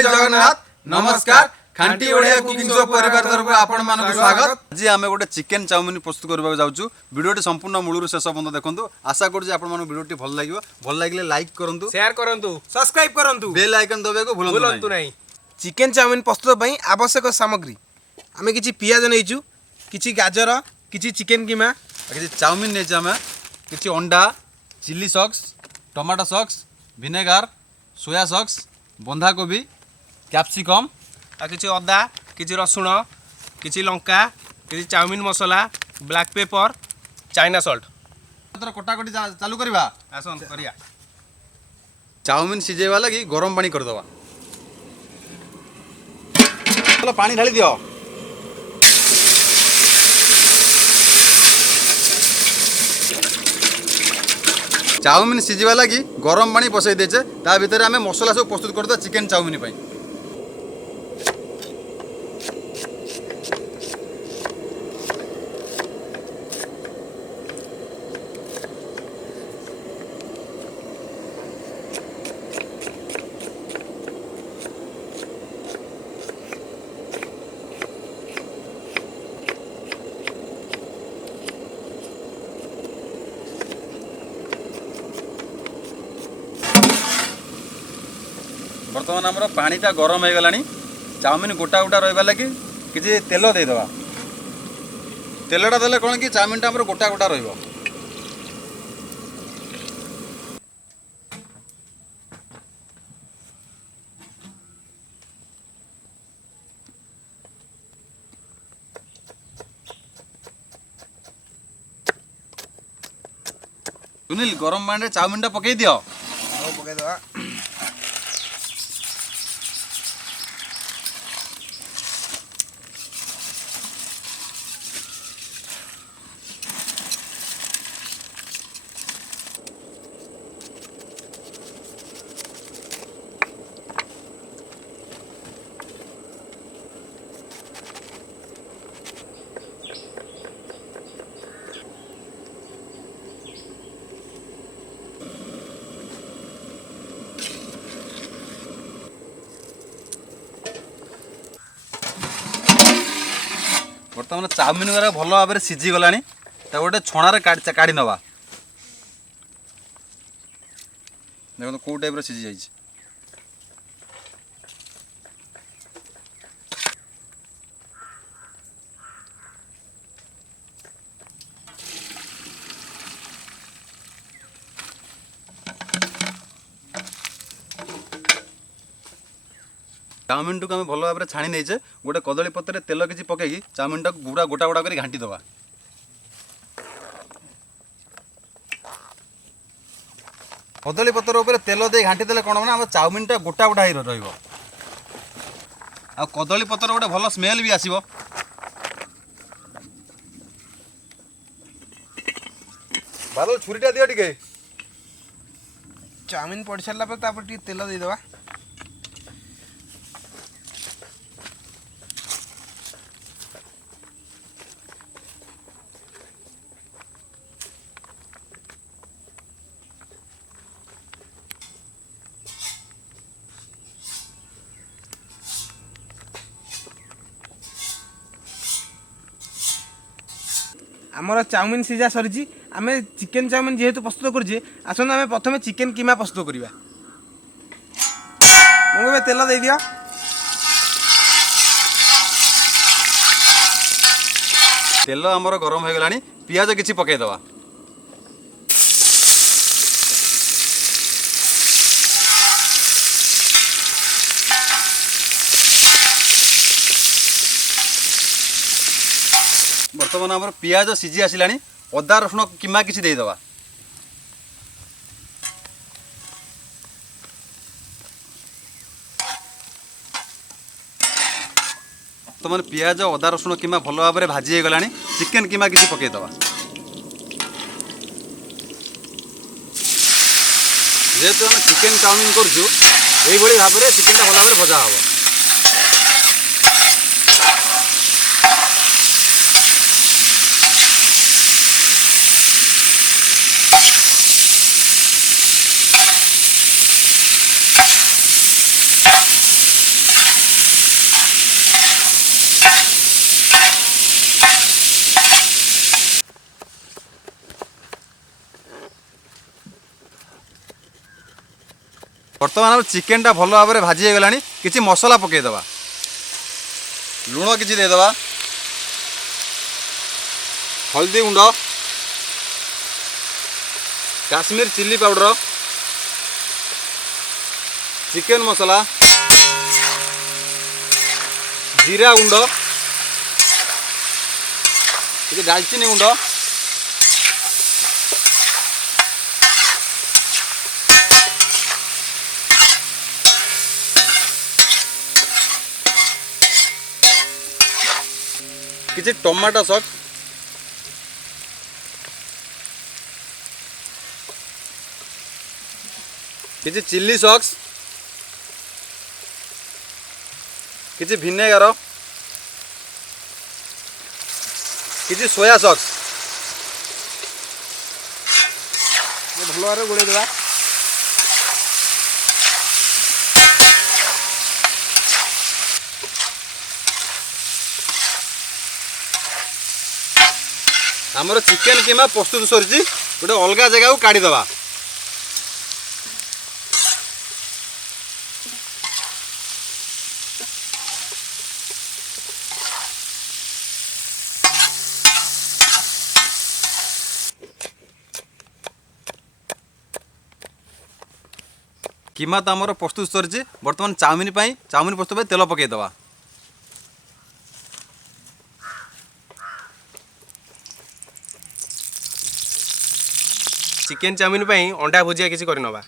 जय जगन्नाथ नमस्कार खांटी Odia cooking show परिवार तरफ आपण मानक स्वागत। आज आमे गोटे चिकेन चाउमिन प्रस्तुत करबा जाउछु। वीडियोटी संपूर्ण मूलरू शेष पर्यंत देखंतु। आशा करू आपण मानक वीडियोटी भल लागिवो। भल लागिले लाइक करंतु, शेयर करंतु, सब्सक्राइब करंतु, बेल आइकन दबाएको भूलंतु नाही। चिकेन चाउमिन प्रस्तुत पई आवश्यक सामग्री आमे किछि पियाज नेइछु, किछि गाजर, किछि चिकेन कीमा, किछि चाउमिन नेइछु, आमे किछि अंडा, chilli sauce, tomato sauce, vinegar, soya sauce, बंधा कोबी, कैप्सिकम, आ किछि अदा, किछि रसुण, किछि लंका, किछि चाउमिन मसाला, ब्लैक पेपर, चाइना सॉल्ट। तोर कोटाकोटी चालू करबा। आसन करिया। चाउमिन सिजेवा लागि गरम पानी कर दवा। चलो पानी ढाली दियो। चाउमिन सिझिबा लगी गरम पानी बसई देचे। ता भीतर आमे मसला सब प्रस्तुत करदा चिकेन चाउमिन पई। बर्तमान आमर पानीटा गरम हो गलानी। चाउमिन गोटा गोटा रहा लगी किसी तेल देदेवा। तेलटा देले कौन कि चाउमिनटा आमर गोटा गोटा रहिबो। सुनील गरम पानी चाउमिनटा पकई दियो। पकई दवा। बर्तमान चाउमिन गुरा भल भाव में सीझी गलानी। गोटे छणार काढ़ी नवा। देखो कौ टाइप सीझी जाइए। चाउमिन टू आम भल भाव में छाणी नहींचे। गोटे कदली पत्र तेल किसी पकईकि चाउमिन टाक पूरा गोटा गोटा कर घाटी दवा। कदली पत्र उपर तेल दे घाटी देले कौन ना आम चाउमिन टा गोटा गोटा ही रहिबो। आ कदली पत्र गोटे भल स्मेल भी आसीबो। बादल छुरीटा दियो टिके। चाउमिन पड़ सारा पर तापर टी तेल दे दवा। आमर चाउमिन सीझा सरी। आम चिकेन चाउमिन जेहेतु प्रस्तुत करुचे आसना आम प्रथम चिकेन कीमा प्रस्तुत करवा। मुझे तेल दे दिया। तेल आमर गरम हो गलानी। पियाज किसी पकईदवा। बर्तमान आमर पियाज सीझी आसला। अदा रसुण कीमा किसी देदेवा। बर्तमान पियाज अदा रसुण कीमा भल भाव में भाजी गला। चिकेन कीमा किसी पकईदवा। जेहेतु आम चिकेन चाउमिन करुचु यही भाव में चिकेनटा भल भाव में भजा हम। बर्तमान हम चिकेन टा भल भाव में भाजी हो गलानी किछि मसला पकेइदबा लुण किछि देदबा हल्दी गुंड काश्मीर चिल्ली पाउडर चिकेन मसला जीरा गुंड ये दालचीनी गुंड किसी टमाटो सॉस किसी चिल्ली सॉस किसी विनेगर किसी सोया सॉस भल भाव गोड़े देवा आमर चिकेन कीमा प्रस्तुत सरी गोटे अलग जगह को काढ़ीदबा कीमा तो आमर प्रस्तुत सरी बर्तमान चाउमिन प्रस्तुत तेल पकईदबा चिकेन चाउमिन अंडा भुजिया किसी करनवा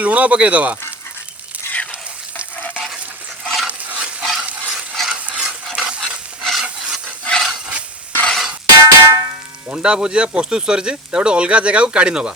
लुण पकईदबा अंडा भुजिया प्रस्तुत सरी गोटे अलग जगह को काढ़ी नवा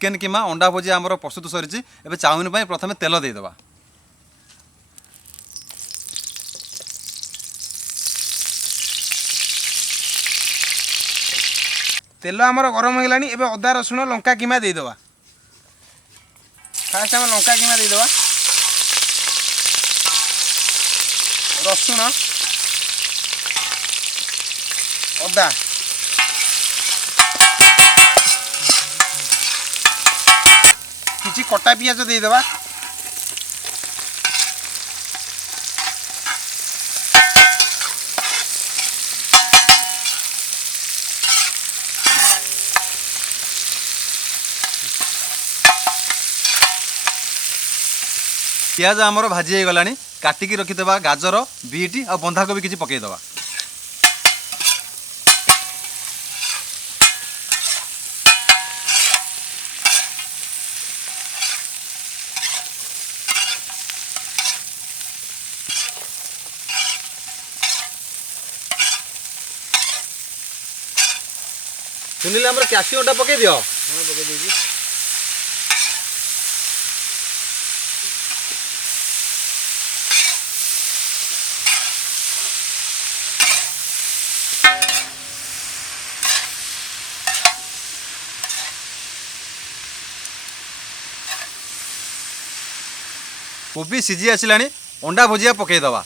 चिकेन कीमा अंडा भुजिया आमर प्रस्तुत सरी एवं चाउमिन प्रथम तेल देदबा तेल आमर गरम हो गलानी एबे अदा रसुण लंका कीमा देदवा फास्ट आम लंका कीमा देदवा रसुण अदा किसी कटा पियाज देदवा पियाज आमर भाजी हो गलानी काटिकी रखिदेबा गाजर बीट और बंधाकोबी किसी पकईदबा सुनिले आमर कैल्शियम पकई दियो हाँ पकई देजी कोबी सीझी आसिलानी अंडा भुजिया पकईदबा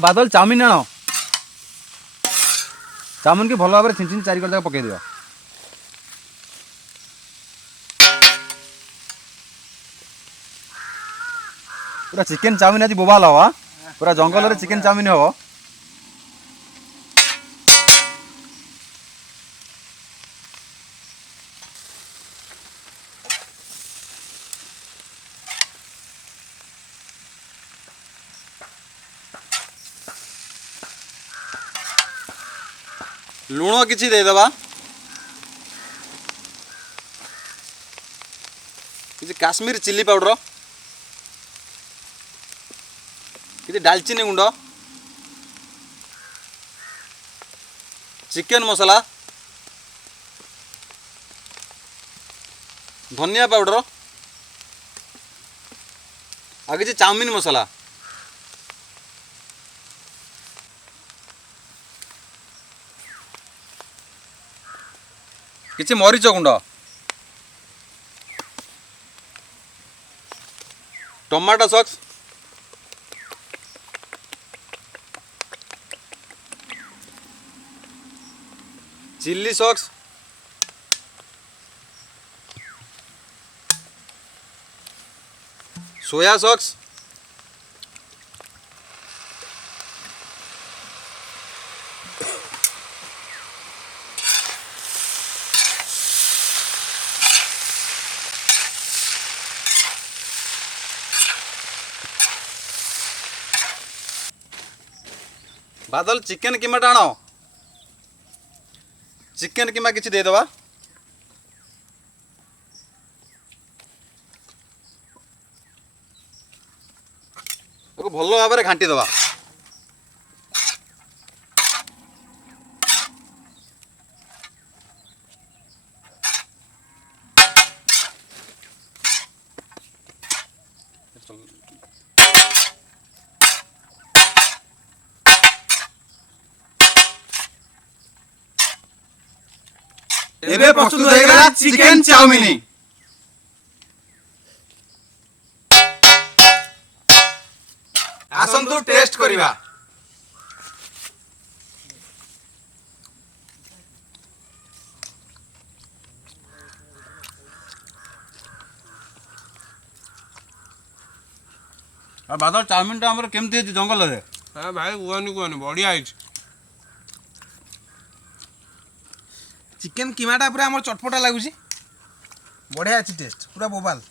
बादल चाउमिन आण चाउमिन की भल भाव में छिन छिन चारि जगह पकई दियो पूरा चिकेन चाउमिन आज बोबाल हवा पूरा जंगल रे चिकेन चाउमिन हो। लुण किछि दे दबा किछि काश्मीर चिल्ली पाउडर किछि दालचीनी गुंड चिकेन मसाला धनिया पाउडर आ किछि चाउमिन मसाला किछि मरीच गुंड tomato sauce chilli sauce soya sauce बादल चिकेन किमा टाण चिकेन किमा किछि दे दबा भल भाव में घाटी दबा एबे प्रस्तुत हो गला चिकेन चाउमिन। आसंतु टेस्ट करिबा। आ बादल चाउमिन टा हमर केमती है जंगल रे? हां भाई कुहनी बढ़िया है। चिकेन कीमाटा पूरा आम चटपटा लगुच बढ़िया अच्छी टेस्ट पूरा बोबाल।